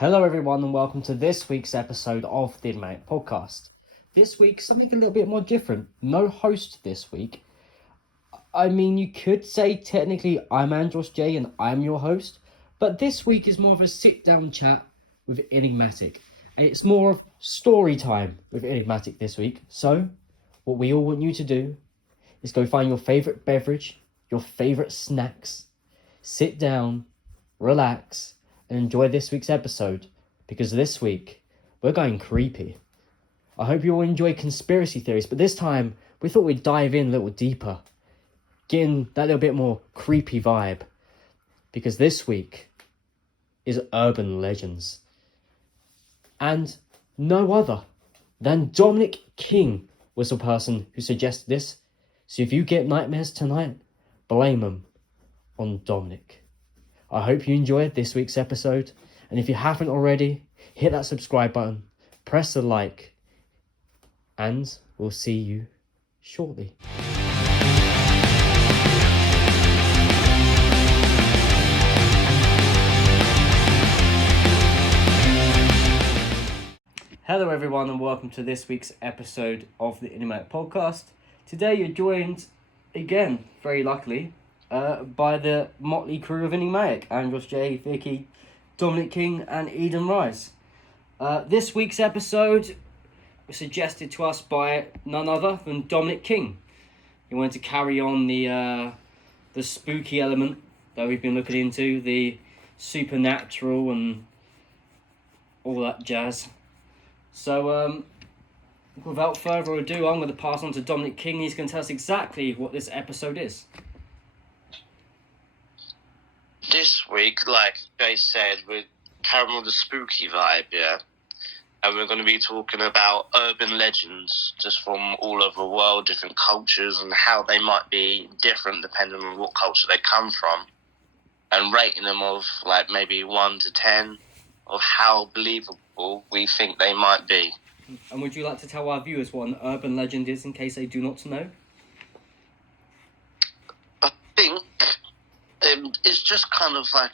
Hello everyone and welcome to this week's episode of the Enigmatic podcast. This week, something a little bit more different. No host this week. I mean, you could say technically I'm Andros J and I'm your host, but this week is more of a sit-down chat with Enigmatic. And it's more of story time with Enigmatic this week. So, what we all want you to do is go find your favourite beverage, your favourite snacks, sit down, relax, and enjoy this week's episode, because this week we're going creepy. I hope you all enjoy conspiracy theories, but this time we thought we'd dive in a little deeper, getting that little bit more creepy vibe, because this week is urban legends. And no other than Dominic King was the person who suggested this. So if you get nightmares tonight, blame them on Dominic. I hope you enjoyed this week's episode, and if you haven't already, hit that subscribe button, press the like, and we'll see you shortly. Hello everyone and welcome to this week's episode of the Enigmatic podcast. Today you're joined, again, very luckily, by the motley crew of Enigmatic, Andros J, Vicky, Dominic King and Eden Rise. This week's episode was suggested to us by none other than Dominic King. He wanted to carry on the spooky element that we've been looking into, the supernatural and all that jazz. So, without further ado, I'm going to pass on to Dominic King. He's going to tell us exactly what this episode is. This week, like Jay said, we're carrying on the spooky vibe, yeah? And we're going to be talking about urban legends just from all over the world, different cultures, and how they might be different depending on what culture they come from. And rating them of, like, maybe 1 to 10 of how believable we think they might be. And would you like to tell our viewers what an urban legend is in case they do not know? I think it's just kind of like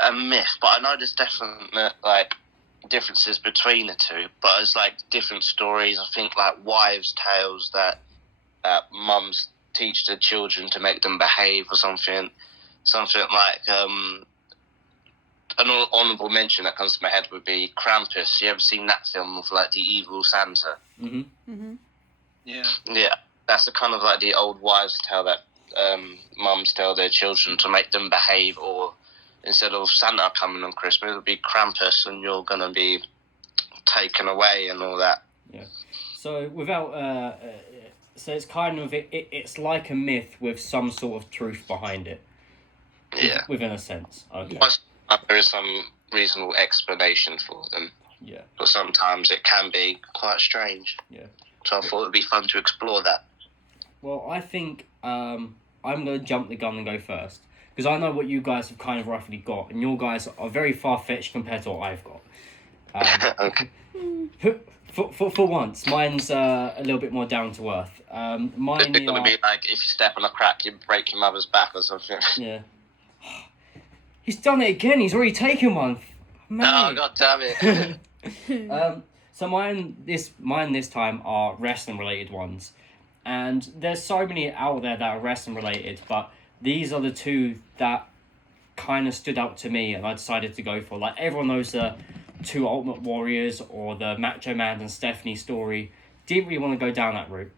a myth, but I know there's definite like differences between the two, but it's like different stories. I think like wives' tales that mums teach their children to make them behave or something like an honourable mention that comes to my head would be Krampus. You ever seen that film of like the evil Santa? Yeah, that's a kind of like the old wives' tale that mums tell their children to make them behave, or instead of Santa coming on Christmas, it'll be Krampus and you're going to be taken away and all that. Yeah. So without, so it's kind of, it's like a myth with some sort of truth behind it. Yeah. Within a sense. Okay. There is some reasonable explanation for them. Yeah. But sometimes it can be quite strange. Yeah. So I thought it would be fun to explore that. Well, I think I'm going to jump the gun and go first, because I know what you guys have kind of roughly got, and your guys are very far-fetched compared to what I've got. Okay. For once, mine's a little bit more down to earth. Mine It's going to be like if you step on a crack, you break your mother's back or something. Yeah. He's done it again. He's already taken one. Man. Oh, God damn it. So mine this time are wrestling related ones, and there's so many out there that are wrestling related, but these are the two that kind of stood out to me, and I decided to go for. Like, everyone knows the two Ultimate Warriors or the Macho Man and Stephanie story. Didn't really want to go down that route,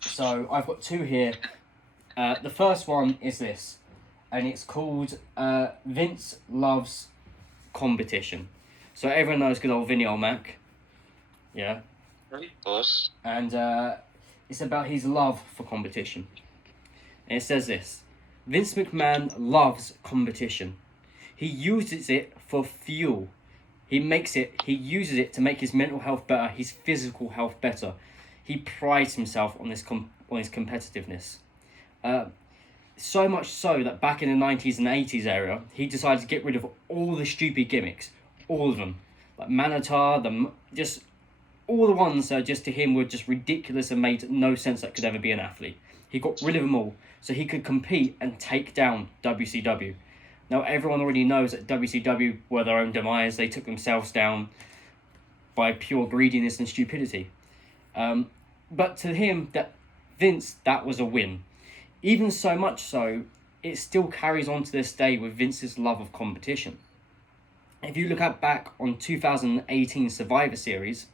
so I've got two here. The first one is this, and it's called Vince Loves Competition. So everyone knows good old Vinny Mac. Yeah. Of course. And it's about his love for competition. And it says this: Vince McMahon loves competition. He uses it for fuel. He uses it to make his mental health better, his physical health better. He prides himself on his competitiveness. So much so that back in the 90s and 80s era, he decided to get rid of all the stupid gimmicks. All of them. Like Manatar, just all the ones that just to him were just ridiculous and made no sense that could ever be an athlete. He got rid of them all so he could compete and take down WCW. Now, everyone already knows that WCW were their own demise. They took themselves down by pure greediness and stupidity. But to him, Vince, that was a win. Even so much so, it still carries on to this day with Vince's love of competition. If you look back on 2018 Survivor Series,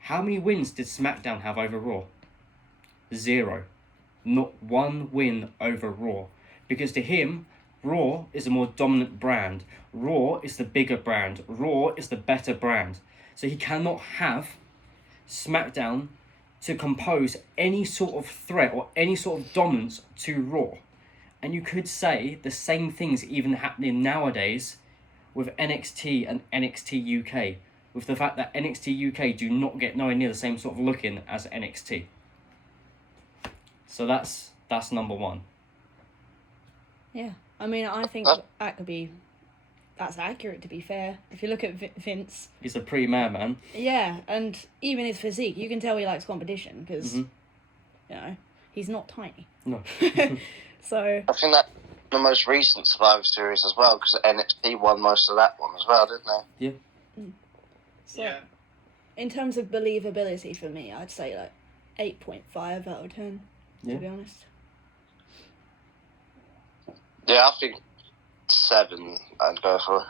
how many wins did SmackDown have over Raw? 0. Not one win over Raw. Because to him, Raw is a more dominant brand. Raw is the bigger brand. Raw is the better brand. So he cannot have SmackDown to compose any sort of threat or any sort of dominance to Raw. And you could say the same things even happening nowadays with NXT and NXT UK, with the fact that NXT UK do not get nowhere near the same sort of looking as NXT. So that's number one. Yeah, I mean, I think that's accurate, to be fair. If you look at Vince... He's a pretty man. Yeah, and even his physique, you can tell he likes competition, because, you know, he's not tiny. No. So... I think that the most recent Survivor Series as well, because NXT won most of that one as well, didn't they? Yeah. So, in terms of believability for me, I'd say like 8.5 out of 10, to be honest. Yeah, I think 7 I'd go for.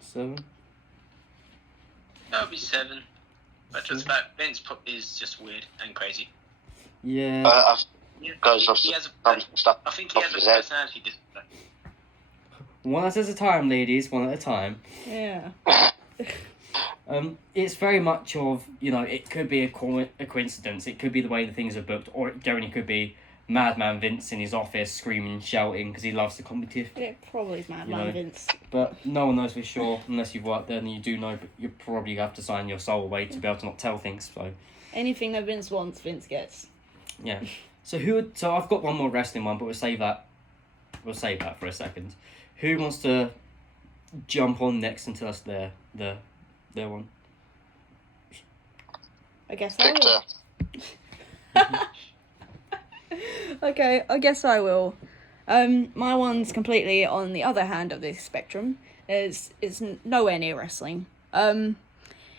7? That would be 7. But just that Vince is just weird and crazy. Yeah. Goes off some stuff. I think he has a personality disorder. One at a time, ladies. One at a time. Yeah. It's very much of, you know, it could be a coincidence. It could be the way the things are booked, or it generally could be Madman Vince in his office screaming, shouting because he loves the competition. It probably is Madman Vince. But no one knows for sure unless you've worked there, and you do know. But you probably have to sign your soul away to be able to not tell things. So anything that Vince wants, Vince gets. Yeah. So I've got one more wrestling one, but we'll save that. We'll save that for a second. Who wants to jump on next and tell us their one? I guess I will. Okay, I guess I will. My one's completely on the other hand of the spectrum. It's nowhere near wrestling.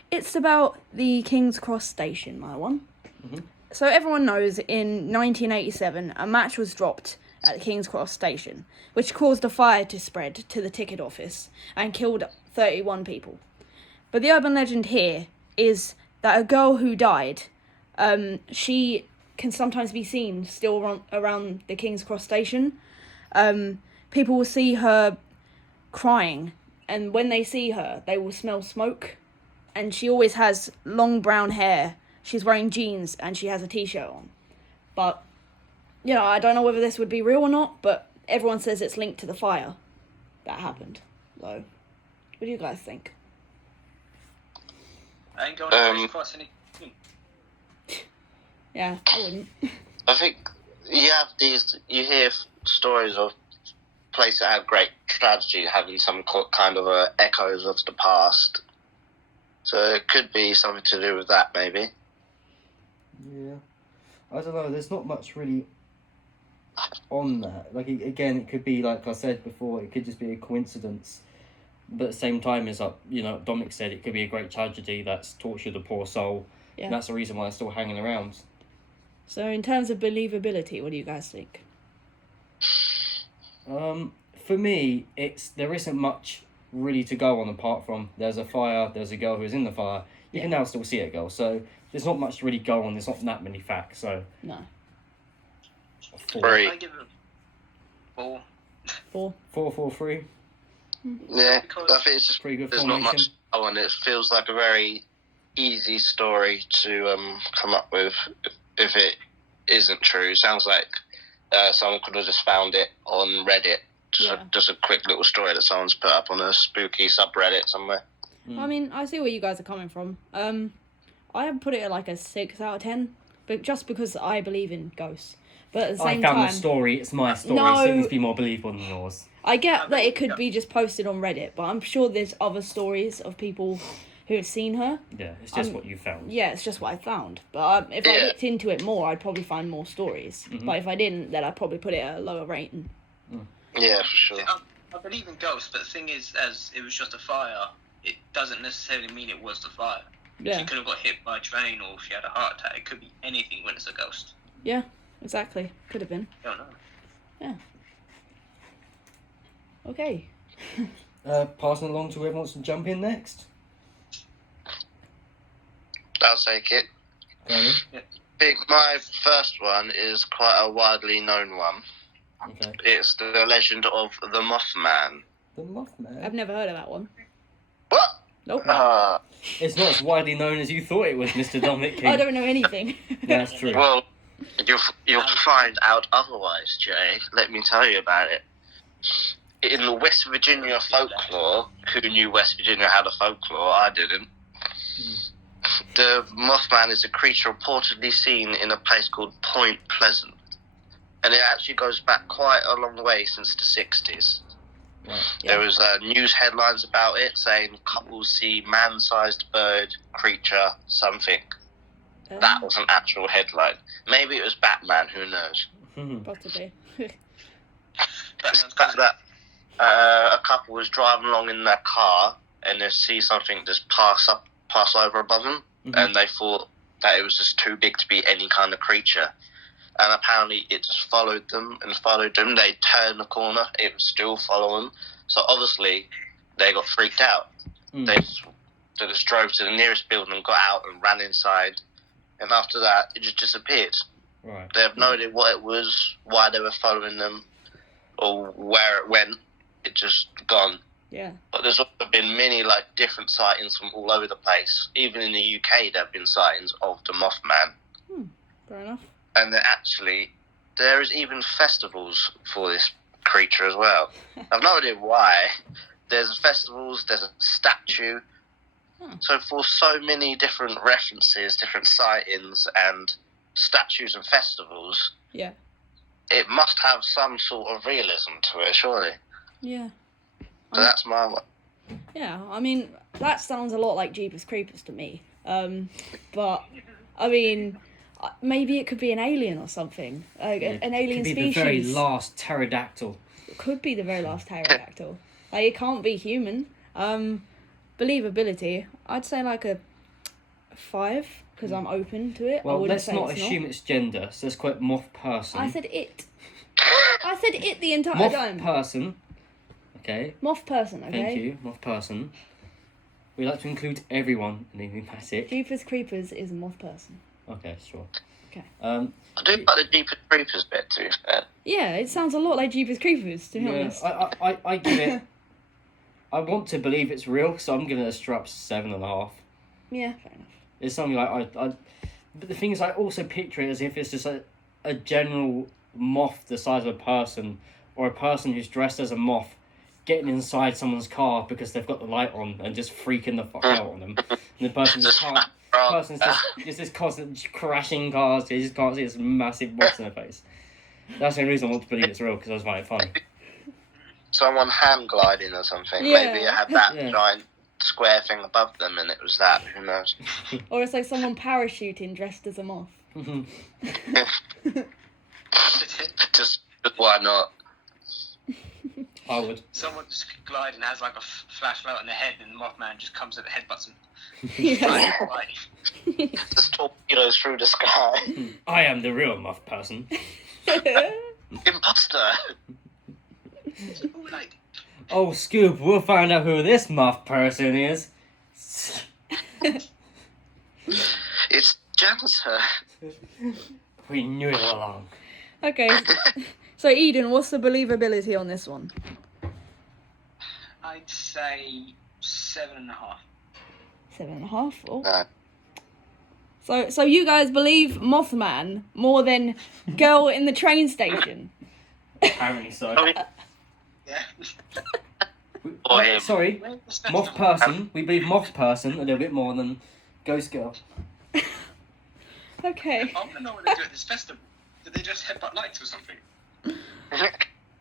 It's about the King's Cross station, my one. Mm-hmm. So everyone knows in 1987 a match was dropped at the King's Cross station, which caused a fire to spread to the ticket office and killed 31 people. But the urban legend here is that a girl who died, she can sometimes be seen still around the King's Cross station. People will see her crying, and when they see her, they will smell smoke. And she always has long brown hair. She's wearing jeans, and she has a t-shirt on. But, you know, I don't know whether this would be real or not, but everyone says it's linked to the fire that happened. So, what do you guys think? I ain't going to cross any. Yeah, I wouldn't. I think you hear stories of places that have great tragedy having some kind of echoes of the past. So it could be something to do with that, maybe. Yeah. I don't know, there's not much really on that. Like, again, it could be, like I said before, it could just be a coincidence. But at the same time, as you know, Dominic said, it could be a great tragedy that's tortured a poor soul. Yeah. And that's the reason why it's still hanging around. So in terms of believability, what do you guys think? For me, there isn't much really to go on apart from there's a fire, there's a girl who's in the fire. You can now still see a girl, so there's not much to really go on. There's not that many facts, so... No. 4. I give it a 4. 4. 4, 4, 3. Yeah, I think it's just pretty good there's formation. Not much to go on. It feels like a very easy story to come up with if it isn't true. It sounds like someone could have just found it on Reddit. Just a quick little story that someone's put up on a spooky subreddit somewhere. I mean, I see where you guys are coming from. I would put it at like a 6 out of 10, but just because I believe in ghosts. But at the same time... I found the story, it's my story, so it needs to be more believable than yours. I get that it could be just posted on Reddit, but I'm sure there's other stories of people who have seen her. Yeah, it's just what you found. Yeah, it's just what I found. But if I looked into it more, I'd probably find more stories. Mm-hmm. But if I didn't, then I'd probably put it at a lower rating. Yeah, for sure. I believe in ghosts, but the thing is, as it was just a fire, it doesn't necessarily mean it was the fire. Yeah. She could have got hit by a train, or she had a heart attack. It could be anything when it's a ghost. Yeah, exactly. Could have been. I don't know. Yeah. Okay. Passing along to whoever wants to jump in next. I'll take it. Go I think my first one is quite a widely known one. Okay. It's the legend of the Mothman. The Mothman. I've never heard of that one. What? Nope. It's not as widely known as you thought it was, Mr. Dominic King. I don't know anything. That's true. Well, you'll find out otherwise, Jay. Let me tell you about it. In West Virginia folklore, who knew West Virginia had a folklore? I didn't. The Mothman is a creature reportedly seen in a place called Point Pleasant. And it actually goes back quite a long way since the 60s. Right. There was news headlines about it saying couples see man-sized bird, creature, something. That was an actual headline. Maybe it was Batman, who knows? Possibly. It's the fact that a couple was driving along in their car and they see something just pass over above them, and they thought that it was just too big to be any kind of creature. And apparently it just followed them and followed them. They turned the corner, it was still following them. So obviously they got freaked out. They just drove to the nearest building and got out and ran inside. And after that, it just disappeared. Right. They have no idea what it was, why they were following them, or where it went. It just gone. Yeah. But there's also been many different sightings from all over the place. Even in the UK, there have been sightings of the Mothman. Fair enough. And there is even festivals for this creature as well. I've no idea why. There's festivals, there's a statue. So for so many different references, different sightings and statues and festivals, Yeah. it must have some sort of realism to it, surely. Yeah. So that's my one. Yeah, I mean, that sounds a lot like Jeepers Creepers to me. But, I mean, maybe it could be an alien or something. An alien Could be species. the very last pterodactyl. It could be the very last pterodactyl. It can't be human. Believability, I'd say a 5, because I'm open to it. I Well, wouldn't let's say not it's assume it's gender, so let's call it moth person. I said it. I said it the entire moth time. person. Okay. Moth person, okay? Thank you, moth person. We like to include everyone in Enigmatic. Jeepers Creepers is a moth person. Okay, sure. Okay. I do like the Jeepers Creepers bit, to be fair. Yeah, it sounds a lot like Jeepers Creepers, to be honest. I give it. I want to believe it's real, so I'm giving it a straight up 7.5. Yeah, fair enough. It's something but the thing is, I also picture it as if it's just a general moth the size of a person, or a person who's dressed as a moth getting inside someone's car because they've got the light on and just freaking the fuck out on them. And the person just can't. Person's just constant crashing cars. They just can't see this massive box in their face. That's the only reason I want to believe it's real, because I find it funny. Someone hand gliding or something. Yeah. Maybe it had that Yeah. giant square thing above them, and it was that. Who knows? Or it's like someone parachuting dressed as a moth. Just why not? I would. Someone just gliding has a flashlight on their head, and the Mothman just comes at the headbutts and Yeah. Just torpedoes through the sky. I am the real moth person. Imposter. Oh, Scoop, we'll find out who this moth person is. It's janitor. We knew it all along. Okay. So, Eden, what's the believability on this one? I'd say 7.5. 7.5? Oh. No. So you guys believe Mothman more than girl in the train station? Apparently so. Yeah. Or him. Sorry, moth person. We believe moth person a little bit more than ghost girl. Okay. I want to know what they do at this festival. Did they just headbutt lights or something? I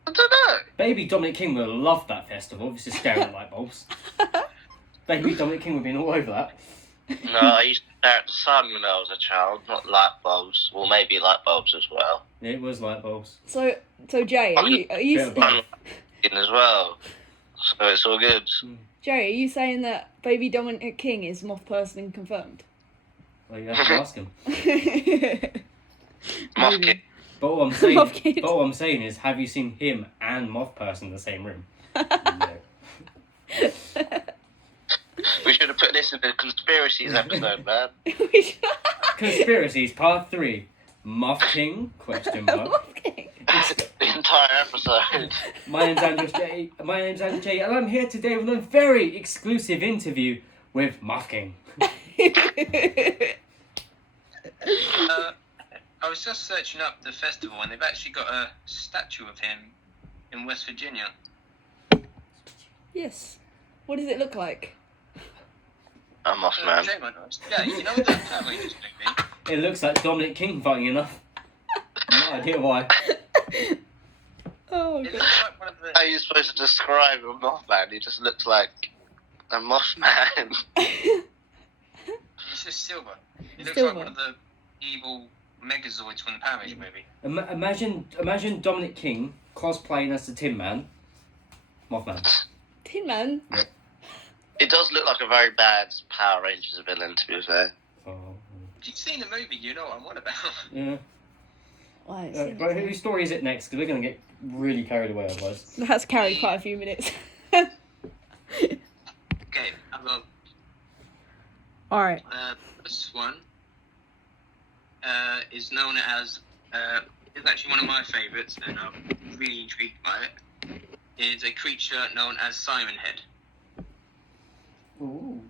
don't know. Baby Dominic King would have loved that festival. It's just staring at light bulbs. Baby Dominic King would have been all over that. No, I used to stare at the sun when I was a child, not light bulbs. Well, maybe light bulbs as well. It was light bulbs. So Jay, are you Bit of both. in as well. So it's all good. Jerry, are you saying that baby Dominic King is moth person confirmed? Well, you have to ask him. Moth King. But what I'm saying, Moth kid. but what I'm saying is, have you seen him and Moth Person in the same room? No. We should have put this in the conspiracies episode, man. Conspiracies Part 3. Moth King? Question mark. Moth King. The entire episode. My name's Andrew J. And I'm here today with a very exclusive interview with Moth King. I was just searching up the festival, and they've actually got a statue of him in West Virginia. Yes. What does it look like? A Mothman. Yeah, you know the Power Rangers movie? It looks like Dominic King, funny enough. No idea why. Oh, It God. looks like one of the... How are you supposed to describe a Mothman? He just looks like a Mothman. It's just silver. It looks Silver. like one of the evil Megazords from the Power Rangers movie. Imagine Dominic King cosplaying as the Tin Man. Mothman. Tin Man. It does look like a very bad Power Rangers villain, to be fair. Oh. If you've seen the movie, you know what I'm on about. Yeah. Why, But whose story is it next? Because we're going to get really carried away otherwise. That's carried quite a few minutes. Okay, I've got Alright. this one. Is known as... it's actually one of my favourites, and I'm really intrigued by it. Is a creature known as Siren Head. Ooh.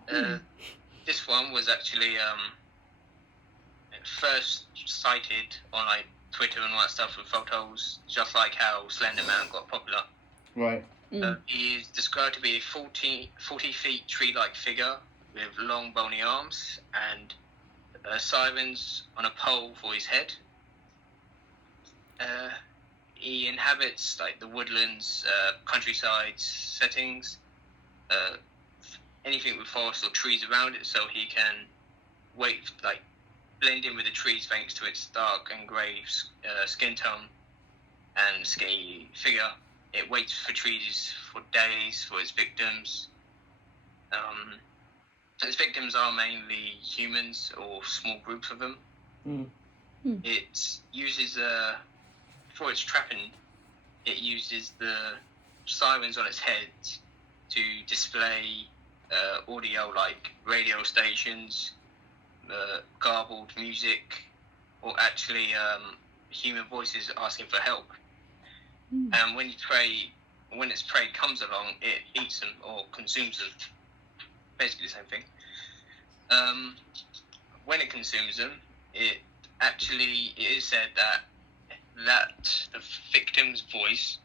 This one was actually first sighted on like Twitter and all that stuff with photos, just like how Slender Man got popular. Right. He is described to be a 40 feet tree-like figure with long bony arms and sirens on a pole for his head. He inhabits like the woodlands, countryside settings, anything with forest or trees around it, so he can blend in with the trees thanks to its dark and grey skin tone and skinny figure. It waits for trees for days for its victims. Its victims are mainly humans or small groups of them. It uses for its trapping. It uses the sirens on its head to display audio like radio stations, garbled music, or actually human voices asking for help. And when its prey comes along, it eats them or consumes them. Basically the same thing. When it consumes them, it is said that the victim's voice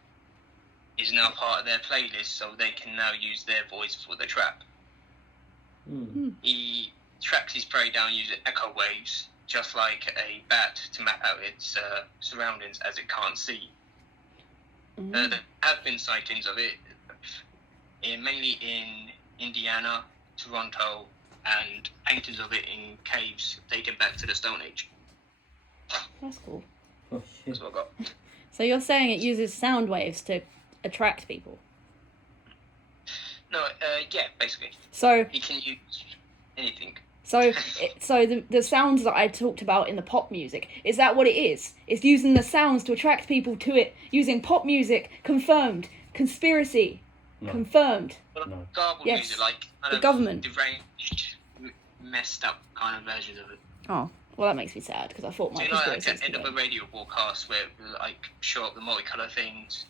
is now part of their playlist, so they can now use their voice for the trap. He tracks his prey down using echo waves, just like a bat, to map out its surroundings as it can't see. There have been sightings of it, mainly in Indiana, Toronto, and paintings of it in caves dating back to the Stone Age. That's cool. Oh, shit. That's what I got. So you're saying it uses sound waves to attract people? No, yeah, basically. So He can use anything. So the sounds that I talked about in the pop music, is that what it is? It's using the sounds to attract people to it, using pop music. Confirmed. Conspiracy. No. Confirmed. No. Garbled Yes. music, like kind The of government. deranged, messed up kind of versions of it. Oh, well, that makes me sad because I thought So my you know, like conspiracy at was the end of a confirmed. radio broadcast where it will, like show up the multicolour things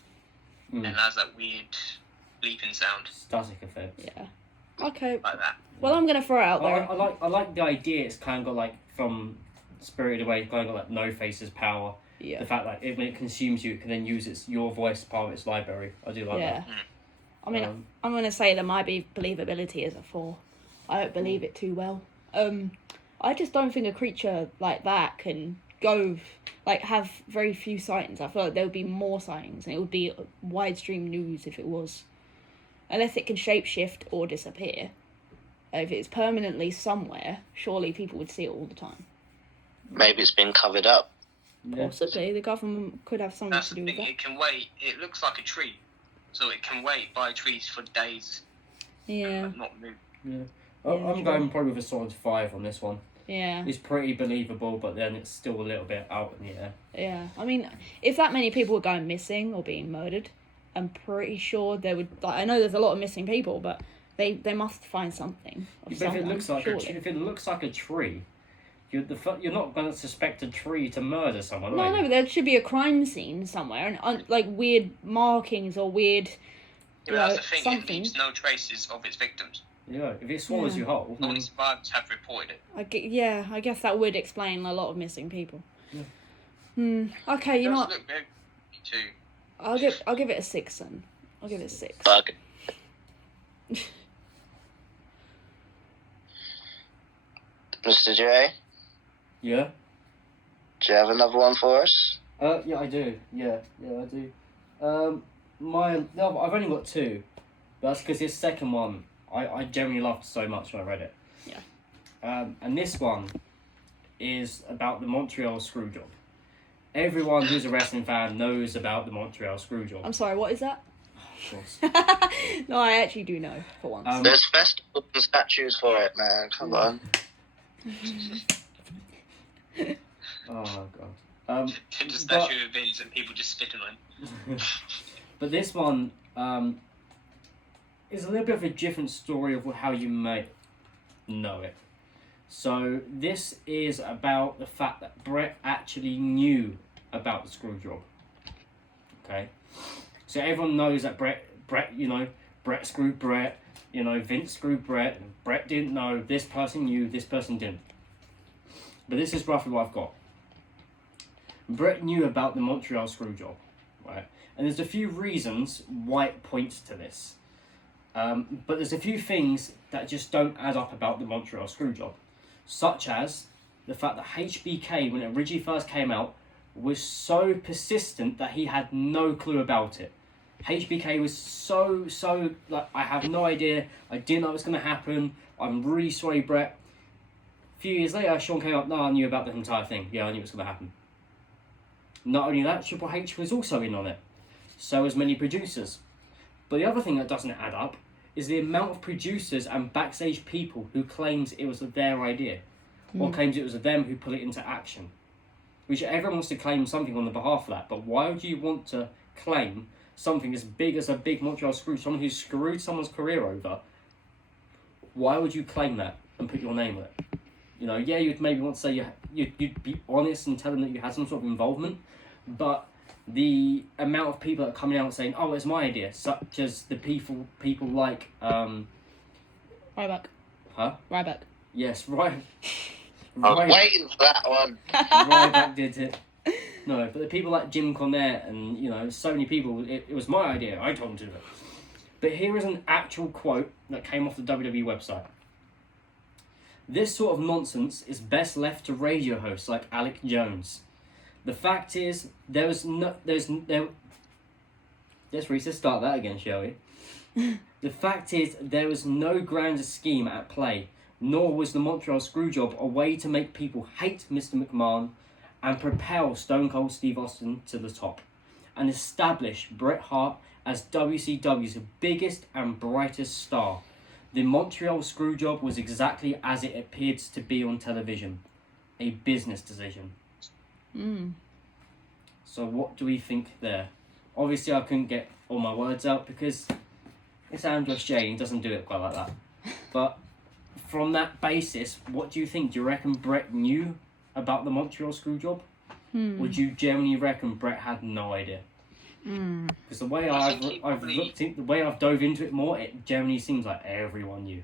Mm. and has that weird bleeping sound Static effects. Yeah. Okay. like that. Well, I'm gonna throw it out there. I like the idea. It's kind of got like from Spirited Away, kind of got like No Face's power. Yeah. The fact that when it consumes you, it can then use your voice part of its library. I do like Yeah. that. I mean, I'm gonna say that my believability is a 4. I don't believe it too well. I just don't think a creature like that can have very few sightings. I feel like there would be more sightings, and it would be widestream news if it was. Unless it can shapeshift or disappear. If it's permanently somewhere, surely people would see it all the time. Maybe it's been covered up. Yeah. Possibly, the government could have something That's to the do with thing. that. It can wait. It looks like a tree. so it can wait by trees for days. Yeah. And not move. Yeah. Yeah, I'm going probably with a solid 5 on this one. Yeah. It's pretty believable, but then it's still a little bit out in the air. Yeah. I mean, if that many people were going missing or being murdered, I'm pretty sure they would. Like, I know there's a lot of missing people, but they must find something. Of But if it looks like surely. if it looks like a tree, you're not going to suspect a tree to murder someone. No, are no, you? but there should be a crime scene somewhere, and like weird markings or weird. Yeah, that's the thing. Something. It leaves no traces of its victims. Yeah, if it swallows you whole. then- Only survivors have reported it. I guess that would explain a lot of missing people. Yeah. Okay, you It know does what? look very too. I'll give it a 6 then. I'll give it a 6. Bug. Mr. J, Yeah. do you have another one for us? Yeah, I do. Yeah, I do. I've only got 2. But that's because this second one, I generally loved so much when I read it. Yeah. And this one is about the Montreal Screwjob. Everyone who's a wrestling fan knows about the Montreal Screwjob. I'm sorry, what is that? Of course. No, I actually do know for once. There's festivals and statues for it, man. Come on. Oh god. The statue of Vince and people just spitting on. But this one is a little bit of a different story of how you may know it. So this is about the fact that Brett actually knew about the screw job. Okay, so everyone knows that Brett, Brett screwed Brett. Vince screwed Brett. And Brett didn't know. This person knew. This person didn't. But this is roughly what I've got. Brett knew about the Montreal screw job, right? And there's a few reasons why it points to this. But there's a few things that just don't add up about the Montreal screw job, such as the fact that HBK, when it originally first came out, was so persistent that he had no clue about it. HBK was so like, I have no idea, I didn't know it was going to happen, I'm really sorry, Brett. A few years later, Sean came up, no, I knew about the entire thing, yeah, I knew it was going to happen. Not only that, Triple H was also in on it. So as many producers. But the other thing that doesn't add up is the amount of producers and backstage people who claims it was their idea. Or claims it was them who put it into action. Which everyone wants to claim something on the behalf of that. But why would you want to claim something as big as a big Montreal screw, someone who screwed someone's career over? Why would you claim that and put your name on it? Yeah, you'd maybe want to say you'd be honest and tell them that you had some sort of involvement, but the amount of people that are coming out and saying, "Oh, it's my idea," such as the people like Ryback. Huh? Ryback. Yes, right. I was waiting for that one. Ryback did it. No, but the people like Jim Cornette and so many people, it was my idea. I told them to do it. But here is an actual quote that came off the WWE website. This sort of nonsense is best left to radio hosts like Alec Jones. The fact is, let's start that again, shall we? The fact is, there was no grander scheme at play, nor was the Montreal Screwjob a way to make people hate Mr. McMahon and propel Stone Cold Steve Austin to the top, and establish Bret Hart as WCW's biggest and brightest star. The Montreal Screwjob was exactly as it appeared to be on television, a business decision. So what do we think there? Obviously I couldn't get all my words out because it's Andros J and he doesn't do it quite like that. But from that basis, what do you think? Do you reckon Brett knew about the Montreal Screwjob? Or do you genuinely reckon Brett had no idea? Because the way the way I've dove into it more, it generally seems like everyone knew.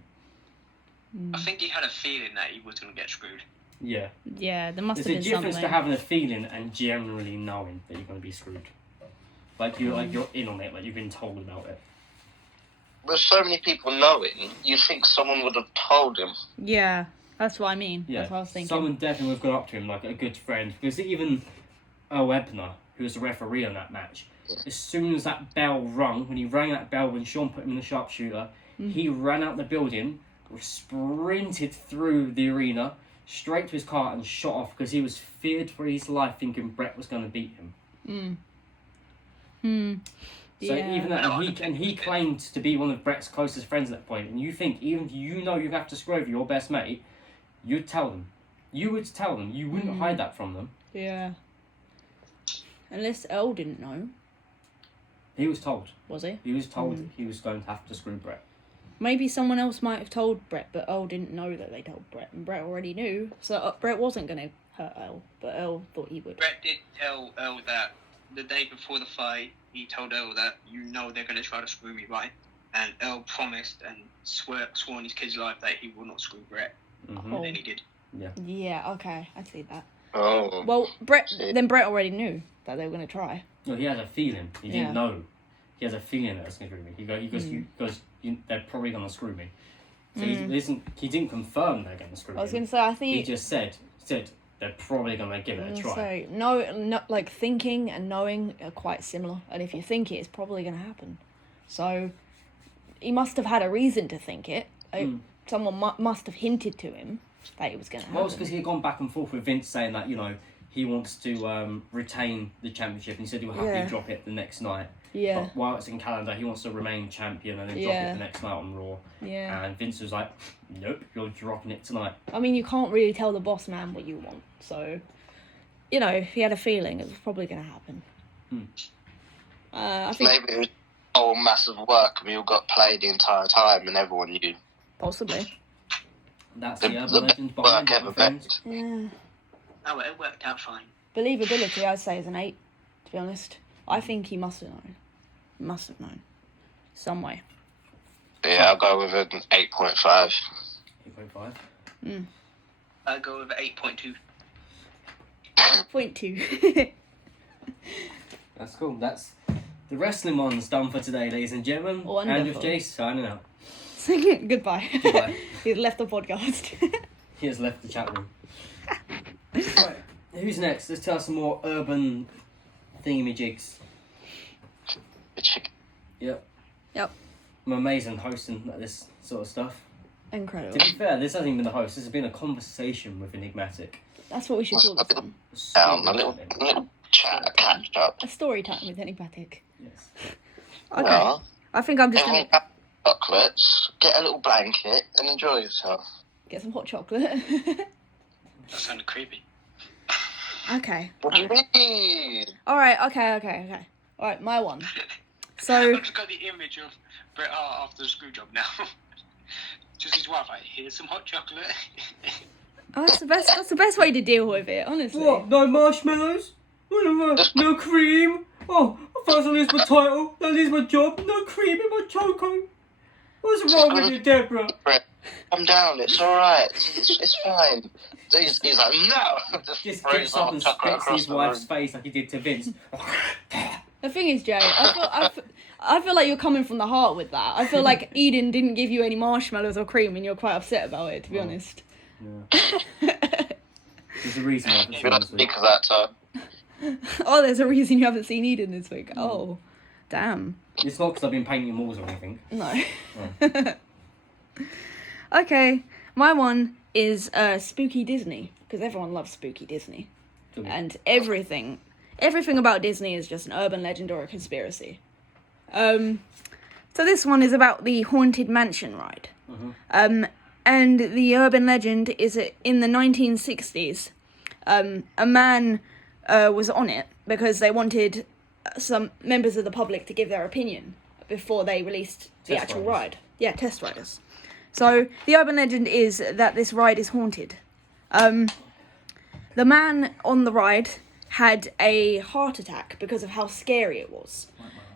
I think he had a feeling that he was going to get screwed. Yeah. Yeah, there must There's have a been difference something. to having a feeling and generally knowing that you're going to be screwed. Like you're in on it, like you've been told about it. With so many people knowing, you think someone would have told him. Yeah, that's what I mean. Yeah. That's what I was thinking. Someone definitely would have gone up to him like a good friend. Because even Earl Ebner, who was the referee on that match, as soon as that bell rung, when he rang that bell when Sean put him in the sharpshooter, he ran out the building, sprinted through the arena, straight to his car and shot off because he was feared for his life, thinking Brett was going to beat him. So even that, and he claimed to be one of Brett's closest friends at that point. And you think, even if you know you have to screw over your best mate, you'd tell them. You would tell them. You wouldn't hide that from them. Yeah. Unless Earl didn't know. He was told. Was he? He was told he was going to have to screw Brett. Maybe someone else might have told Brett, but Earl didn't know that they told Brett, and Brett already knew. So Brett wasn't going to hurt Earl, but Earl thought he would. Brett did tell Earl that the day before the fight, he told Earl that, they're going to try to screw me, right? And Earl promised and swore on his kid's life that he will not screw Brett. Mm-hmm. And then he did. Yeah, okay, I see that. Oh. Well, Brett already knew that they were going to try. No, he had a feeling. He didn't know. He has a feeling that it's going to screw me. He goes, they're probably going to screw me. So he didn't confirm they're going to screw me. I was going to say, I think... He just said they're probably going to give it a try. So, like, thinking and knowing are quite similar. And if you think it, it's probably going to happen. So, he must have had a reason to think it. Someone must have hinted to him that it was going to happen. Well, it's because he had gone back and forth with Vince saying that, he wants to retain the championship. And he said he'll happily drop it the next night. Yeah. But while it's in calendar, he wants to remain champion and then drop it the next night on Raw. Yeah. And Vince was like, nope, you're dropping it tonight. I mean, you can't really tell the boss man what you want. So, if he had a feeling, it was probably going to happen. I think maybe it was all massive work and we all got played the entire time and everyone knew. Possibly. That's the legends best behind work it, ever my friend. Yeah. Oh, it worked out fine. Believability, I'd say, is an 8, to be honest. I think he must have known. Must have known. Some way. Yeah, I'll go with an 8.5. 8.5? I'll go with 8.2. 8.2. That's cool. That's the wrestling one's done for today, ladies and gentlemen. Wonderful. And with Jace signing out. Goodbye. Goodbye. He's left the podcast. He has left the chat room. Right, who's next? Let's tell us some more urban thingamajigs. Yep. I'm amazing hosting this sort of stuff. Incredible. To be fair, this hasn't even been a host. This has been a conversation with Enigmatic. That's what we should call this one. A little chat, a catch up. A story time with Enigmatic. Yes. Okay. Well, I think I'm just going everyone have chocolates, get a little blanket and enjoy yourself. get some hot chocolate. That sounded creepy. Okay. What do you mean? Alright, okay. Alright, my one. So... I've just got the image of Bret Hart after the screw job now. Just his wife, like, here's some hot chocolate. Oh, that's the best way to deal with it, honestly. What? No marshmallows? No cream? Oh, I thought I lose my title. I lose my job. No cream in my choco. What's wrong with you, Deborah? Calm down, it's alright. It's fine. He's like, no! Just throws gets up and chocolate spits across his the wife's room. face like he did to Vince. The thing is, Jay, I feel like you're coming from the heart with that. I feel like Eden didn't give you any marshmallows or cream and you're quite upset about it, to be honest. Yeah. There's a reason why We don't speak of that time. Oh, there's a reason you haven't seen Eden this week. Oh, damn. It's not because I've been painting walls or anything. No. Okay, my one is Spooky Disney, because everyone loves Spooky Disney. And everything about Disney is just an urban legend or a conspiracy. So this one is about the Haunted Mansion ride. And the urban legend is that in the 1960s, a man was on it because they wanted some members of the public to give their opinion before they released the actual ride. Yeah, test riders. So the urban legend is that this ride is haunted. The man on the ride had a heart attack because of how scary it was.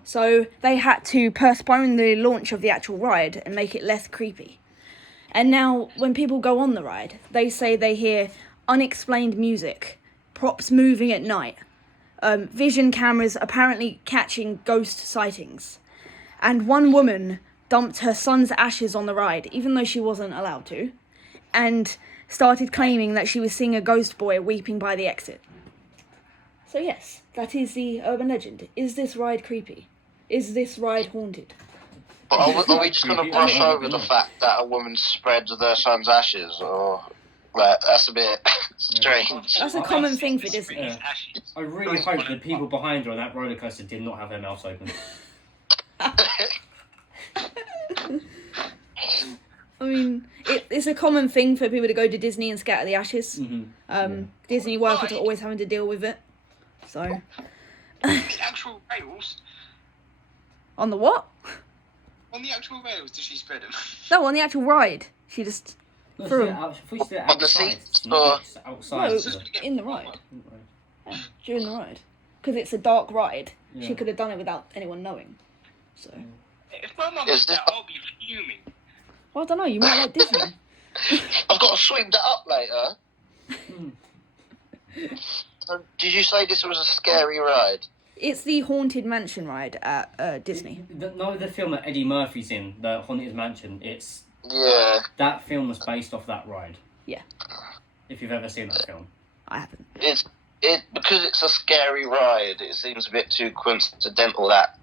So they had to postpone the launch of the actual ride and make it less creepy. And now when people go on the ride, they say they hear unexplained music, props moving at night, vision cameras apparently catching ghost sightings. And one woman dumped her son's ashes on the ride, even though she wasn't allowed to, and started claiming that she was seeing a ghost boy weeping by the exit. So yes, that is the urban legend. Is this ride creepy? Is this ride haunted? But are we just going to brush over the fact that a woman spread their son's ashes? Or that's a bit strange. That's a common thing for Disney. I really hope the people behind her on that roller coaster did not have their mouths open. it's a common thing for people to go to Disney and scatter the ashes. Mm-hmm. Disney workers are always having to deal with it. So. The actual rails. On the what? On the actual rails, did she spread them? No, on the actual ride. She just threw them. On the seats, outside. No, in the ride. Yeah, during the ride. Because it's a dark ride. Yeah. She could have done it without anyone knowing. So. If my mum did that, I'll be fuming. Well, I don't know. You might like Disney. I've got to sweep that up later. So, did you say this was a scary ride? It's the Haunted Mansion ride at Disney. The film that Eddie Murphy's in, the Haunted Mansion, that film was based off that ride. Yeah. If you've ever seen that film. I haven't. Because it's a scary ride, it seems a bit too coincidental that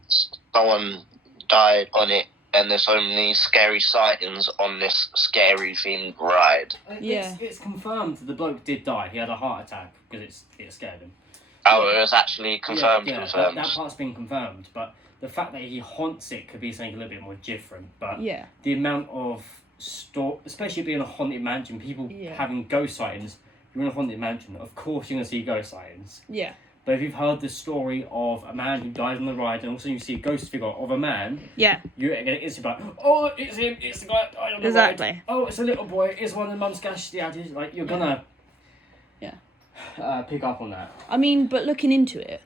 someone died on it and there's so many scary sightings on this scary themed ride. Yeah. It's confirmed the bloke did die. He had a heart attack because it scared him. Oh, it was actually confirmed. That part's been confirmed, but the fact that he haunts it could be something a little bit more different. But the amount of especially being a haunted mansion, people having ghost sightings. If you're in a haunted mansion, of course you're going to see ghost sightings. Yeah. But if you've heard the story of a man who died on the ride, and also you see a ghost figure of a man, you're going to instantly be like, oh, it's him, it's the guy that died on the ride. Oh, it's a little boy, it's one of the mum's gash daddies. Like, you're going to pick up on that. I mean, but looking into it,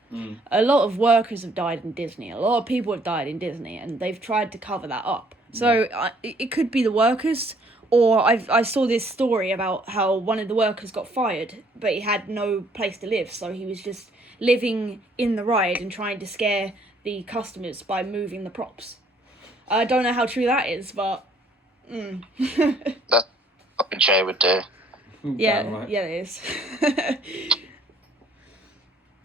a lot of workers have died in Disney. A lot of people have died in Disney, and they've tried to cover that up. So it could be the workers, or I saw this story about how one of the workers got fired, but he had no place to live, so he was just living in the ride and trying to scare the customers by moving the props. I don't know how true that is, but... That's what Jay would do. Yeah, it is.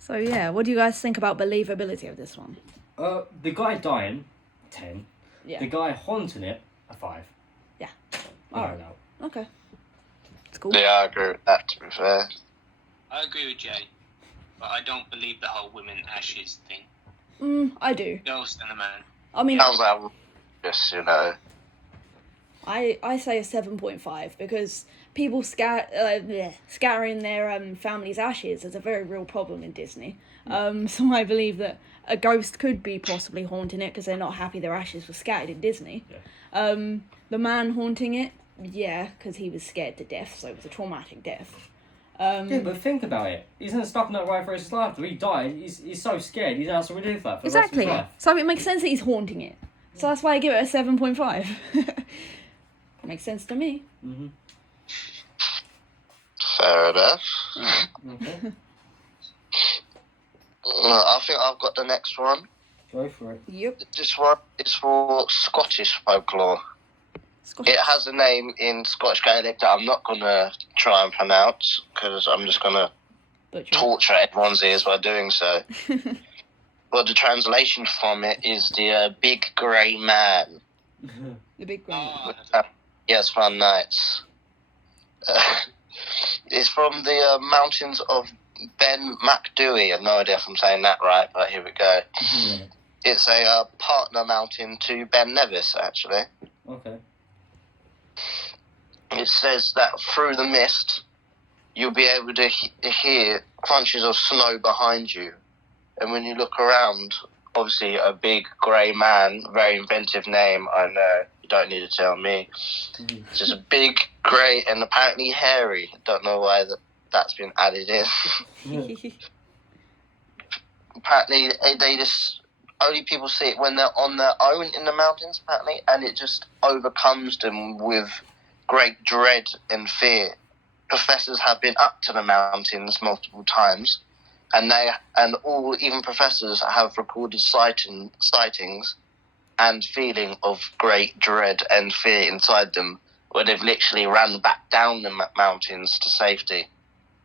So, what do you guys think about believability of this one? The guy dying, 10. Yeah. The guy haunting it, a 5. Yeah. Alright. Okay. It's cool. Yeah, I agree with that, to be fair. I agree with Jay, but I don't believe the whole women ashes thing. I do. Ghost and a man. I mean... Sounds like just, I say a 7.5 because people scattering their family's ashes is a very real problem in Disney. So I believe that a ghost could be possibly haunting it because they're not happy their ashes were scattered in Disney. Yeah. The man haunting it, because he was scared to death, so it was a traumatic death. But think about it. He's in stuck in that ride for his life. After he died, he's so scared. He's has to relive that for the rest of his life. So it makes sense that he's haunting it. So that's why I give it a 7.5. Makes sense to me. Mm-hmm. Fair enough. Okay. I think I've got the next one. Go for it. Yep. This one is for Scottish folklore. It has a name in Scottish Gaelic that I'm not going to try and pronounce because I'm just going to torture everyone's ears by doing so. But the translation from it is the Big Grey Man. The Big Grey Man. Yes, fun nights. It's from the mountains of Ben Macdui. I have no idea if I'm saying that right, but here we go. Mm-hmm. It's a partner mountain to Ben Nevis, actually. Okay. It says that through the mist, you'll be able to hear crunches of snow behind you. And when you look around, obviously a big grey man, very inventive name, I know, you don't need to tell me. It's just a big, grey, and apparently hairy. Don't know why that's been added in. Apparently, they just... Only people see it when they're on their own in the mountains, apparently, and it just overcomes them with great dread and fear. Professors have been up to the mountains multiple times, and even professors have recorded sightings and feeling of great dread and fear inside them, where they've literally ran back down the mountains to safety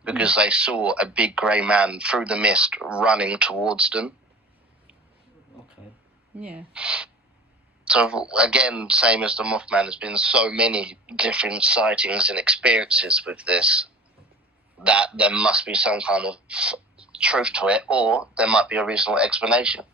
because they saw a big grey man through the mist running towards them. Okay. Yeah. So again, same as the Mothman, there's been so many different sightings and experiences with this that there must be some kind of truth to it, or there might be a reasonable explanation.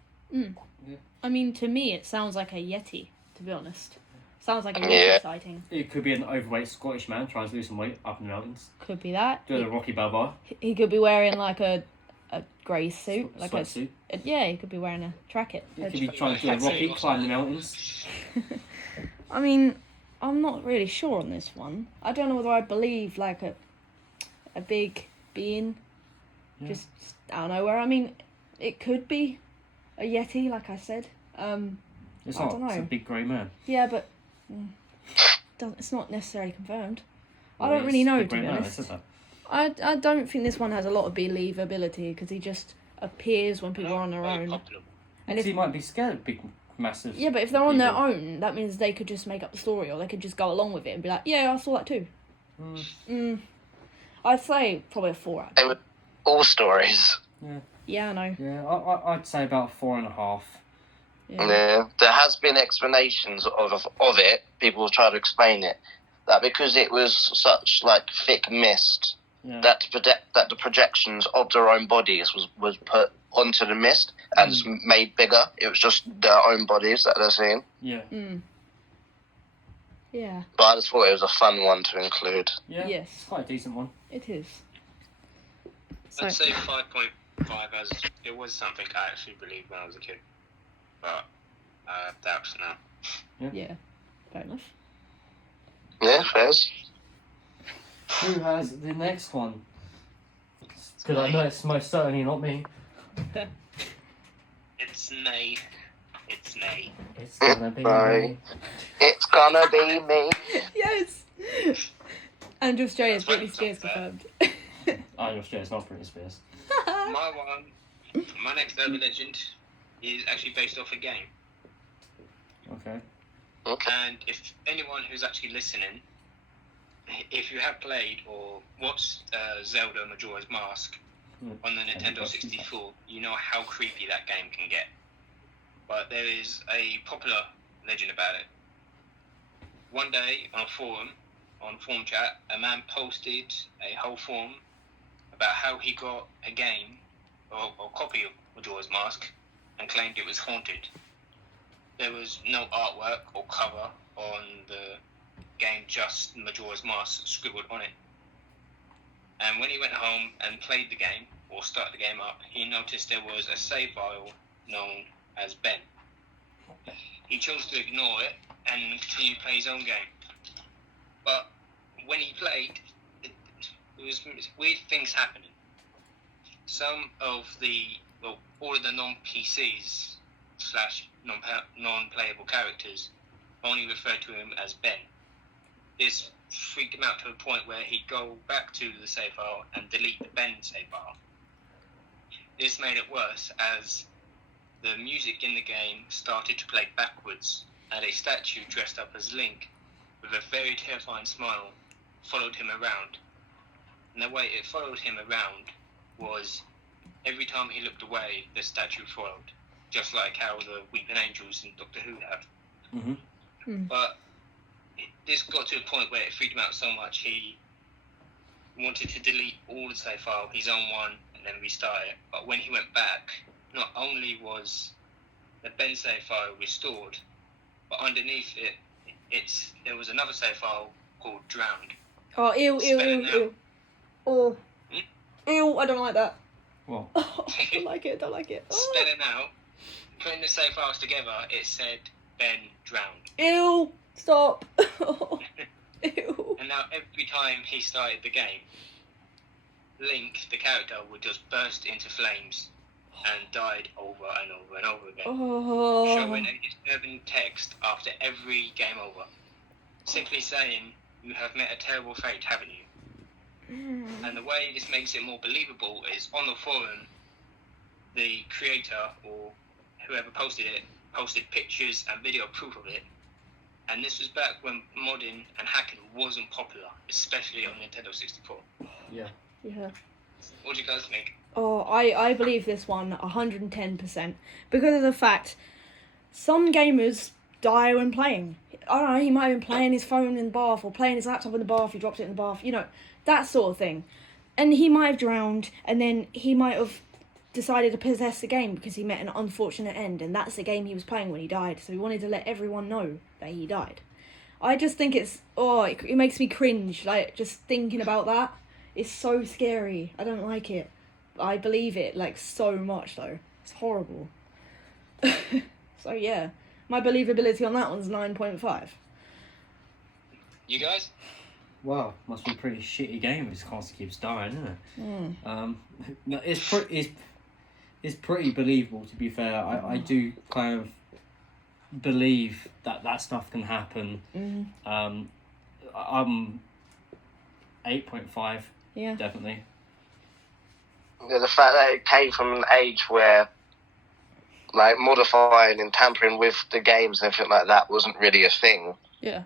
I mean, to me, it sounds like a Yeti, to be honest. Sounds like a really sighting. It could be an overweight Scottish man trying to lose some weight up in the mountains. Could be that. Doing a Rocky Balboa. He could be wearing like a grey suit. Like sweatsuit. He could be wearing a tracket. He could be trying to do a Rocky, climb the mountains. I mean, I'm not really sure on this one. I don't know whether I believe like a big being just out of nowhere. I mean, it could be a Yeti, like I said. It's I not. don't know. It's a big grey man. Yeah, but it's not necessarily confirmed. I don't really know, to be honest. I don't think this one has a lot of believability because he just appears when people are on their own. And he might be scared of big, massive. Yeah, but if they're on their own, that means they could just make up the story, or they could just go along with it and be like, "Yeah, I saw that too." I'd say probably a 4 out. They were all stories. Yeah. Yeah, I know. Yeah, I'd say about 4.5. Yeah, there has been explanations of it. People have tried to explain it that because it was such like thick mist that the projections of their own bodies was put onto the mist and it's made bigger. It was just their own bodies that they're seeing. Yeah. Yeah. But I just thought it was a fun one to include. Yeah. Yes. It's quite a decent one. It is. I'd say 5.5 as it was something I actually believed when I was a kid. But I have doubts now. Yeah. Fair enough. Yeah, fairs. Who has the next one? Because I know it's most certainly not me. It's Nay. It's Nay. It's gonna be me. It's gonna be me. Yes! Andrew Stray is Britney Spears confirmed. Andrew Stray is not Britney Spears. My next urban legend is actually based off a game. Okay. And if anyone who's actually listening, if you have played or watched Zelda Majora's Mask on the Nintendo 64, you know how creepy that game can get. But there is a popular legend about it. One day on forum chat, a man posted a whole forum about how he got a game or copy of Majora's Mask and claimed it was haunted. There was no artwork or cover on the game, just Majora's Mask scribbled on it. And when he went home and played the game, or started the game up, he noticed there was a save file known as Ben. He chose to ignore it and continue to play his own game. But when he played, it was weird things happening. Some of all of the non-PCs / non-playable characters only referred to him as Ben. This freaked him out to the point where he'd go back to the save file and delete the Ben save file. This made it worse as the music in the game started to play backwards, and a statue dressed up as Link with a very terrifying smile followed him around. And the way it followed him around was every time he looked away, the statue followed, just like how the Weeping Angels in Doctor Who have. Mm-hmm. But this got to a point where it freaked him out so much he wanted to delete all the save file, his own one, and then restart it. But when he went back, not only was the Ben save file restored, but underneath it, there was another save file called Drowned. Oh, ew. Oh, ew, I don't like that. What? Oh, don't like it. Oh. Spelling out, putting the save files together, it said Ben Drowned. Ew, stop. Ew. And now every time he started the game, Link, the character, would just burst into flames and died over and over and over again, showing a disturbing text after every game over, simply saying, "You have met a terrible fate, haven't you?" And the way this makes it more believable is on the forum, the creator or whoever posted it posted pictures and video proof of it. And this was back when modding and hacking wasn't popular, especially on Nintendo 64. Yeah. What do you guys think? Oh, I believe this one 110% because of the fact some gamers die when playing. I don't know, he might have been playing his phone in the bath or playing his laptop in the bath, he dropped it in the bath, that sort of thing. And he might have drowned, and then he might have decided to possess the game because he met an unfortunate end, and that's the game he was playing when he died. So he wanted to let everyone know that he died. I just think it makes me cringe. Like, just thinking about that, it's so scary. I don't like it. I believe it like so much though. It's horrible. So yeah, my believability on that one's 9.5. You guys? Wow, must be a pretty shitty game if this constantly keeps dying, isn't it? No, it's pretty believable, to be fair. I do kind of believe that stuff can happen. I'm 8.5. Yeah. Definitely. Yeah, the fact that it came from an age where, like, modifying and tampering with the games and everything like that wasn't really a thing. Yeah.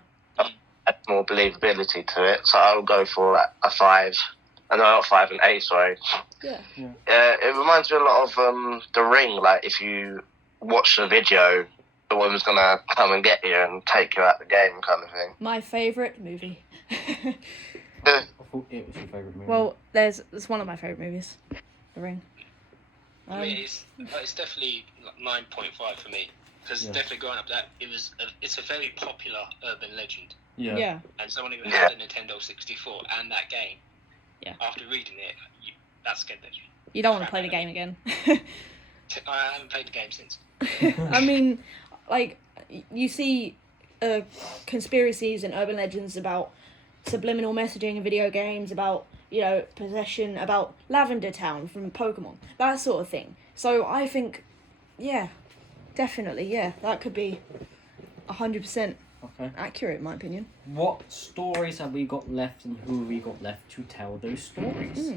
Had more believability to it, so I'll go for a 5. No, not 5, an 8, sorry. Yeah. It reminds me a lot of The Ring. Like, if you watch the video, the woman's gonna come and get you and take you out the game, kind of thing. My favourite movie. I thought it was your favourite movie. Well, it's one of my favourite movies, The Ring. I mean, it's definitely 9.5 for me, because definitely growing up that it's a very popular urban legend. Yeah. And someone who had a Nintendo 64 and that game, after reading it, that scared the You don't want to play the game again. I haven't played the game since. I mean, like, you see conspiracies and urban legends about subliminal messaging in video games, about, possession, about Lavender Town from Pokemon, that sort of thing. So I think, definitely, that could be 100% accurate, in my opinion. What stories have we got left, and who have we got left to tell those stories?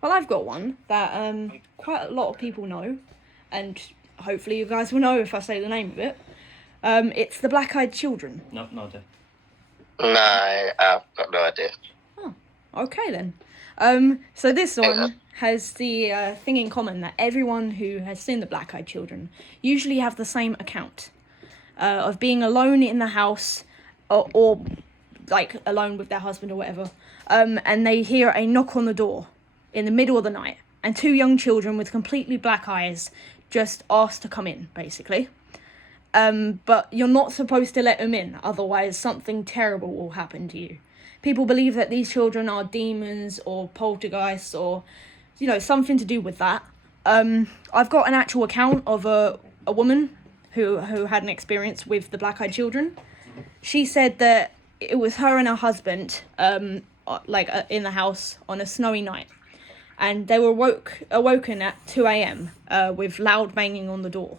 Well, I've got one that quite a lot of people know, and hopefully you guys will know if I say the name of it. It's the Black-Eyed Children. No idea. No, I've got no idea. Oh, okay then. So this one has the thing in common that everyone who has seen the Black-Eyed Children usually have the same account of being alone in the house, or like alone with their husband or whatever, and they hear a knock on the door in the middle of the night, and 2 young children with completely black eyes just ask to come in, basically. But you're not supposed to let them in, otherwise something terrible will happen to you. People believe that these children are demons or poltergeists or, something to do with that. I've got an actual account of a woman who had an experience with the Black-Eyed Children. She said that it was her and her husband, in the house on a snowy night. And they were awoken at 2 a.m. With loud banging on the door.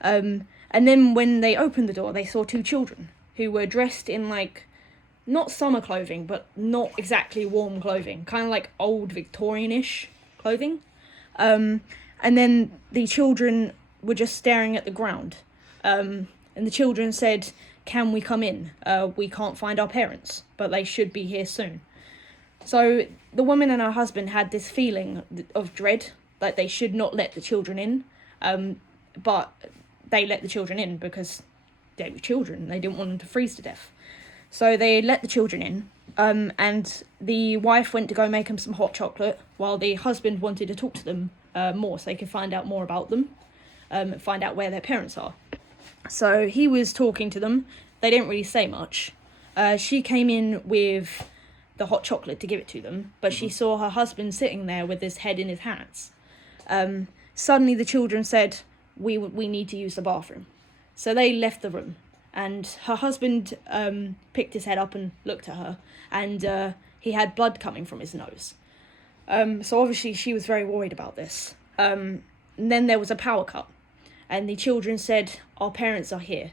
And then when they opened the door, they saw 2 children who were dressed in, not summer clothing, but not exactly warm clothing. Kind of like old Victorian-ish clothing. And then the children were just staring at the ground. And the children said, "Can we come in? We can't find our parents, but they should be here soon." So the woman and her husband had this feeling of dread, that they should not let the children in. But they let the children in because they were children. They didn't want them to freeze to death. So they let the children in, and the wife went to go make them some hot chocolate, while the husband wanted to talk to them more so they could find out more about them, find out where their parents are. So he was talking to them. They didn't really say much. She came in with the hot chocolate to give it to them, but she saw her husband sitting there with his head in his hands. Suddenly the children said, we need to use the bathroom. So they left the room, and her husband picked his head up and looked at her, and he had blood coming from his nose. So obviously she was very worried about this. And then there was a power cut, and the children said, "Our parents are here."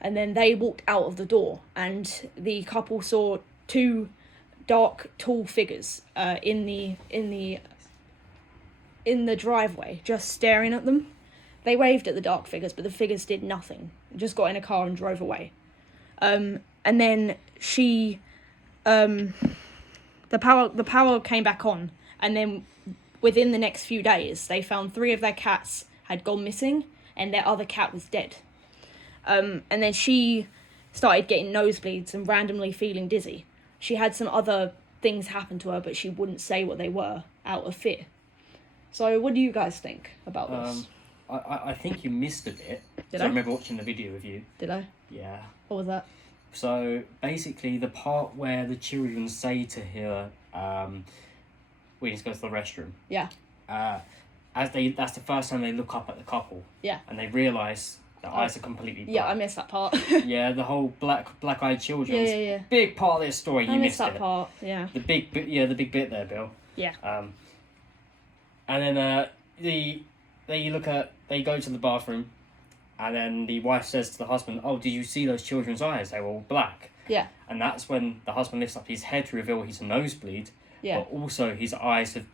And then they walked out of the door, and the couple saw 2 dark, tall figures in the driveway, just staring at them. They waved at the dark figures, but the figures did nothing. Just got in a car and drove away. And then the power came back on, and then within the next few days, they found 3 of their cats had gone missing, and their other cat was dead. And then she started getting nosebleeds and randomly feeling dizzy. She had some other things happen to her, but she wouldn't say what they were out of fear. So, what do you guys think about this? I think you missed a bit. Did I I? remember watching the video with you. Did I? Yeah. What was that? So basically, the part where the children say to her, "We need to go to the restroom." Yeah. That's the first time they look up at the couple. Yeah. And they realise their eyes are completely black. Yeah, I missed that part. Yeah, the whole black-eyed children. Yeah. Big part of this story. You I missed missed that it. part. Yeah. The big bit there, Bill. Yeah. And then they go to the bathroom, and then the wife says to the husband, "Oh, did you see those children's eyes? They were all black." Yeah. And that's when the husband lifts up his head to reveal he's a nosebleed. Yeah. But also his eyes have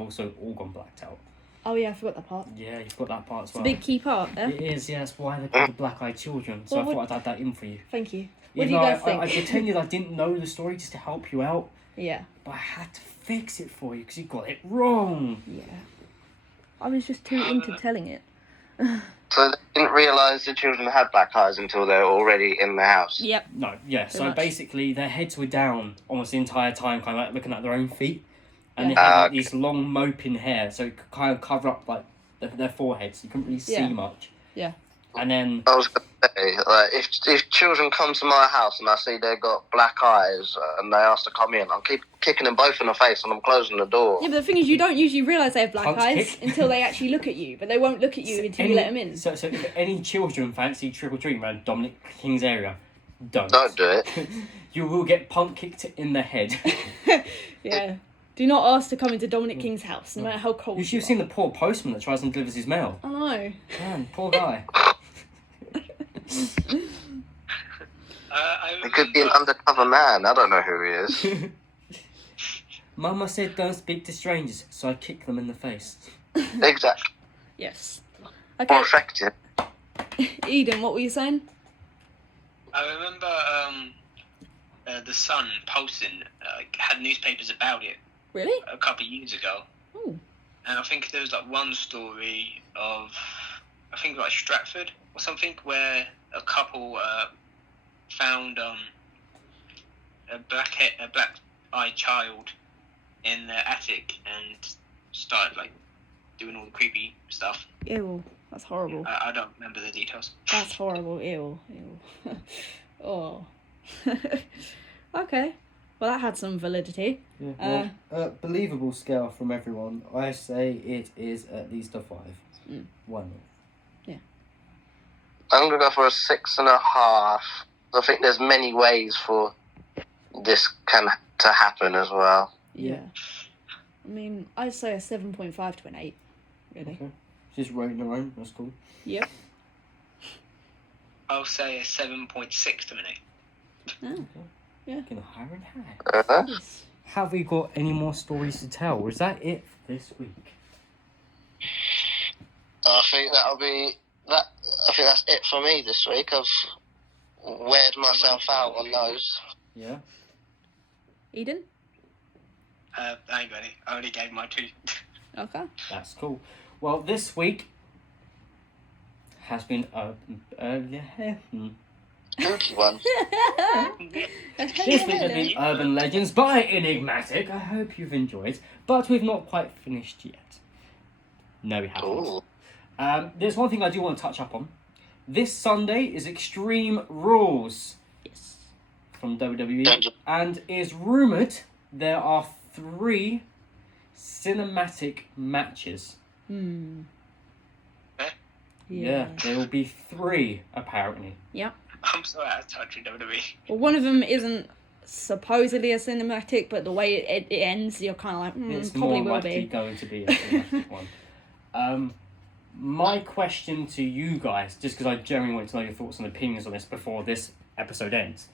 also all gone blacked out. Oh yeah, I forgot that part. Yeah, you've got that part as It's a well. big key part there. It is, yeah. That's why they're called the black-eyed children. So Well, I thought I'd add that in for you. Thank you. What Even do you though guys think? I pretended I didn't know the story just to help you out, Yeah. but I had to fix it for you because you got it wrong. Yeah. I was just too into telling it. So they didn't realise the children had black eyes until they were already in the house. Yep. No, yeah. So much. basically, their heads were down almost the entire time, kind of like looking at their own feet, and Yeah. they had like, Okay. these long moping hair, so it could kind of cover up like their foreheads. You couldn't really see Yeah. much. Yeah. And then I was going to say, like, if children come to my house and I see they've got black eyes and they ask to come in, I'll keep kicking them both in the face and I'm closing the door. Yeah, but the thing is, you don't usually realise they have black Punch eyes kick. until they actually look at you. But they won't look at you until you let them in. So if any children fancy trick or treating around Dominic King's area, don't. Don't do it. You will get punk kicked in the head. Yeah. Do not ask to come into Dominic King's house, no matter how cold You should have seen the poor postman that tries and delivers his mail. I know. Man, poor guy. It could be an undercover man. I don't know who he is. Mama said don't speak to strangers, so I kick them in the face. Exactly. Yes. More Okay, effective. Eden, what were you saying? I remember the Sun posting had newspapers about it Really? a couple of years ago, Ooh. and I think there was like one story of I think like Stratford or something where a couple found a black-eyed child in their attic and started like doing all the creepy stuff. Ew. That's horrible. I don't remember the details. That's horrible. Ew. Oh. Okay. Well, that had some validity. Yeah, believable scale from everyone. I say it is at least a 5. Why not? I'm going to go for a 6.5. I think there's many ways for this to happen as well. Yeah. I mean, I'd say a 7.5 to an 8. Really. Okay. Just rating your own. That's cool. Yep. I'll say a 7.6 to an 8. Oh. Yeah. Getting higher and higher. Yes. Have we got any more stories to tell? Or is that it for this week? I think that'll be that. I think that's it for me this week. I've weared myself out on those. Yeah. Eden? I ain't got any. I only gave my 2. Okay. That's cool. Well, this week has been Spooky one. This week has been Urban Legends by Enigmatic. I hope you've enjoyed, but we've not quite finished yet. No, we haven't. Ooh. There's one thing I do want to touch up on. This Sunday is Extreme Rules Yes. from WWE, and is rumoured there are 3 cinematic matches. Yeah, there will be 3 apparently. Yep. I'm so out of touch with WWE. Well, one of them isn't supposedly a cinematic, but the way it ends, you're kind of like, It's probably more will likely be. going to be a cinematic one. My question to you guys, just because I generally want to know your thoughts and opinions on this before this episode ends.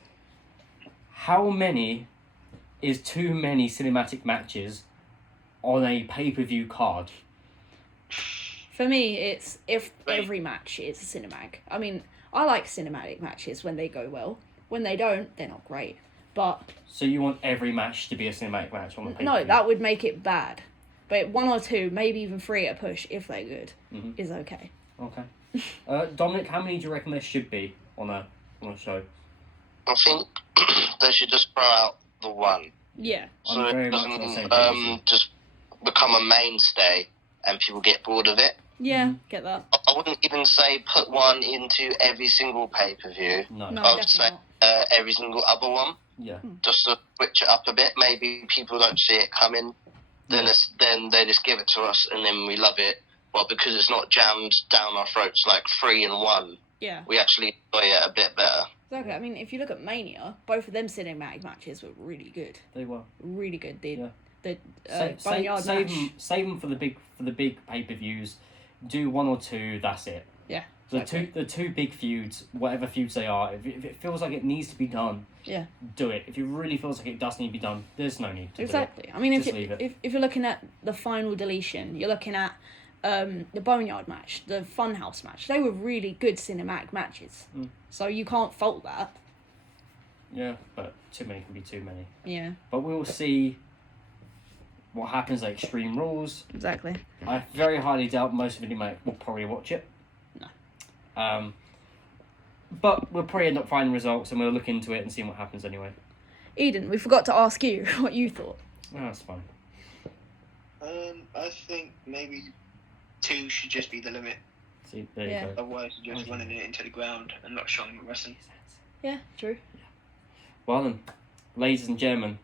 How many is too many cinematic matches on a pay-per-view card? For me, it's if Right. every match is a cinematic. I mean, I like cinematic matches when they go well. When they don't, they're not great. But So you want every match to be a cinematic match on the pay-per-view? no, that would make it bad. But 1 or 2, maybe even 3 at a push, if they're good, is okay. Okay. Dominic, how many do you reckon there should be on a show? I think they should just throw out the one. Yeah. I'm So very it much on the same doesn't page. just become a mainstay and people get bored of it. Yeah, get that. I wouldn't even say put one into every single pay-per-view. No, I would say definitely every single other one. Yeah. Just to switch it up a bit. Maybe people don't see it coming. Then they just give it to us, and then we love it. But because it's not jammed down our throats like 3 in 1, we actually enjoy it a bit better. Exactly. I mean, if you look at Mania, both of them cinematic matches were really good. They were Really good. The Boneyard match. Save them for the big pay-per-views. Do 1 or 2. That's it. Yeah. The two big feuds, whatever feuds they are, if it feels like it needs to be done, do it. If it really feels like it does need to be done, there's no need to exactly. do it. I mean, if you're looking at the final deletion, you're looking at the Boneyard match, the Funhouse match. They were really good cinematic matches, so you can't fault that. Yeah, but too many can be too many. Yeah. But we'll see what happens at Extreme Rules. Exactly. I very highly doubt most of Enigmatic will probably watch it. No. But we'll probably end up finding results and we'll look into it and see what happens anyway. Eden, we forgot to ask you what you thought. Oh, that's fine. I think maybe 2 should just be the limit. See, there you go. Otherwise, you're just running it into the ground and not showing the wrestling. Yeah, true. Well then, ladies and gentlemen,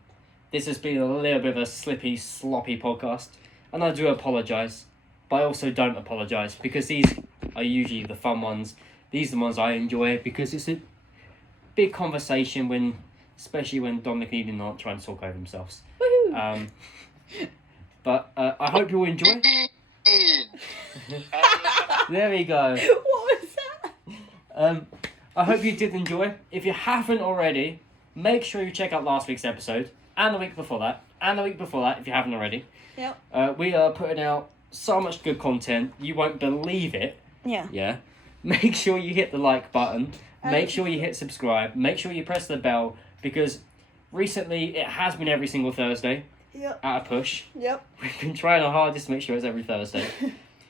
this has been a little bit of a slippy, sloppy podcast, and I do apologise, but I also don't apologise, because these are usually the fun ones. These are the ones I enjoy, because it's a big conversation, especially when Dominic and Eden aren't trying to talk over themselves. Woohoo! But I hope you'll enjoy. There we go. What was that? I hope you did enjoy. If you haven't already, make sure you check out last week's episode, and the week before that, and the week before that, if you haven't already. Yep. We are putting out so much good content, you won't believe it. Yeah. Yeah. Make sure you hit the like button. Make sure you hit subscribe. Make sure you press the bell, because recently it has been every single Thursday. Yep. At a push. Yep. We've been trying our hardest to make sure it's every Thursday.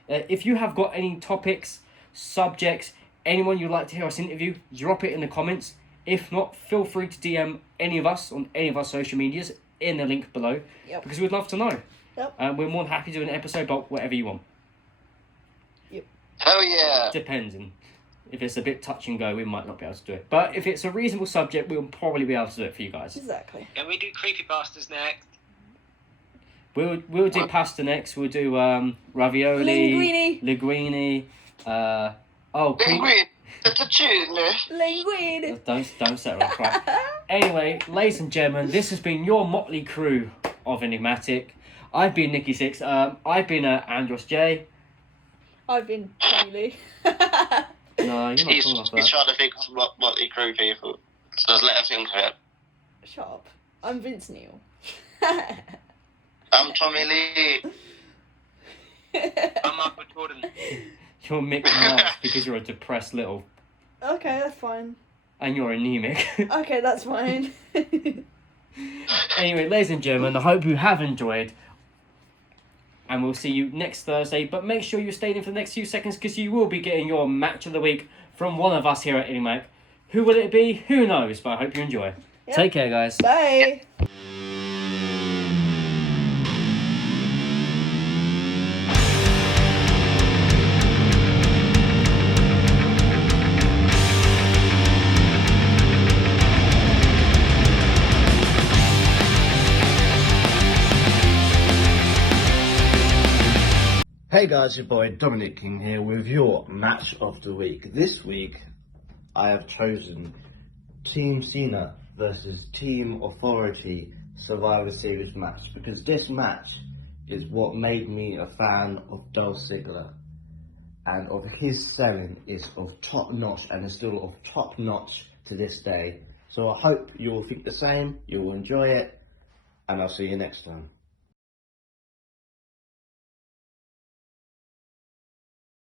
If you have got any topics, subjects, anyone you'd like to hear us interview, drop it in the comments. If not, feel free to DM any of us on any of our social medias in the link below. Yep. Because we'd love to know. Yep. We're more than happy to do an episode about whatever you want. Yep. Hell yeah. Depending. If it's a bit touch and go, we might not be able to do it. But if it's a reasonable subject, we'll probably be able to do it for you guys. Exactly. Can we do creepypastas next? We'll do pasta next. We'll do ravioli, linguine. Linguine. Linguine. Don't set her off, right? Anyway, ladies and gentlemen, this has been your motley crew of Enigmatic. I've been Nicky Six. I've been Andros J. I've been Bailey. No, you're not talking off He's that. trying to think of what he crew people. So just let her think of it. Shut up. I'm Vince Neil. I'm Tommy Lee. I'm Michael Jordan. You're Mick Mouse because you're a depressed little... Okay, that's fine. And you're anemic. Okay, that's fine. Anyway, ladies and gentlemen, I hope you have enjoyed. And we'll see you next Thursday. But make sure you stay in for the next few seconds, because you will be getting your match of the week from one of us here at Enigmatic. Who will it be? Who knows? But I hope you enjoy. Yep. Take care, guys. Bye. Hey guys, your boy Dominic King here with your match of the week. This week I have chosen Team Cena versus Team Authority Survivor Series match, because this match is what made me a fan of Dolph Ziggler, and of his selling is of top notch and is still of top notch to this day. So I hope you will think the same, you will enjoy it, and I'll see you next time.